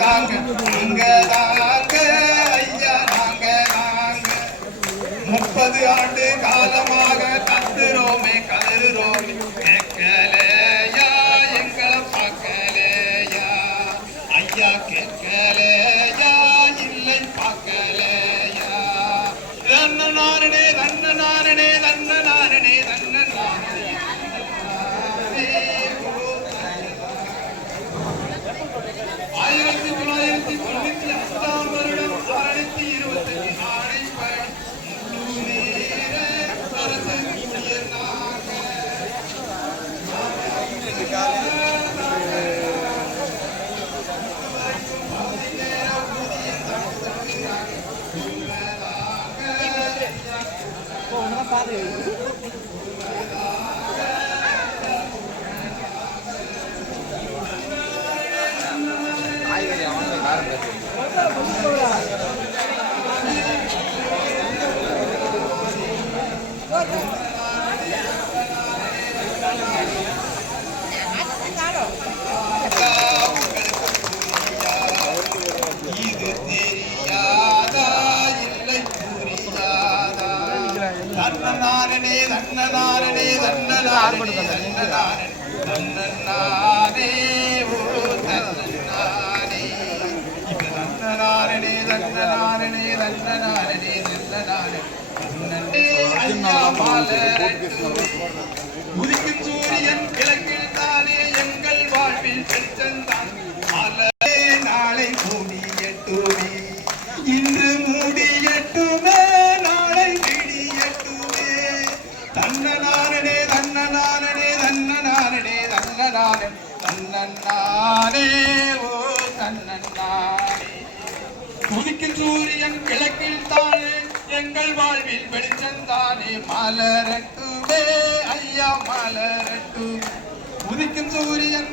தாங்க நாங்க தாங்க ஐயா நாங்க நாங்க 30 ஆண்டு காலமாக கத்துறோமே கதறுறோமே கேட்கலையா எங்களை பார்க்கலையா ஐயா கேட்கலையா இல்லை பார்க்கலையா தன்னனாரனே தன்னனாரனே தன்னனாரனே தன்னனாரனே 1998 வருடம் 625 நாளை தன்னனாரனே தன்னனாரனே தன்னனாரனே தன்னனாரே ஓ தன்னனாரே இப்ப தன்னனாரனே தன்னனாரனே தன்னனாரனே தன்னனாரே ஐயா மலரட்டுமே உதிக்கும் சூரியன் கிழக்கில் தானே எங்கள் வாழ்வில் வெளிச்சந்தான் மலரே நாளை மூடியட்டுமே இன்று மூடியட்டுமே நாளை விடியட்டுமே தன்னனாரனே தன்னனாரனே தன்னனாரனே தன்னனாரே தன்னனாரே ஓ தன்னனாரே உதிக்கும் சூரியன் கிழக்கில் தானே எங்கள் வாழ்வில் வெளிச்சந்தானே மலரட்டுமே ஐயா மலரட்டுமே உதிக்கும் சூரியன்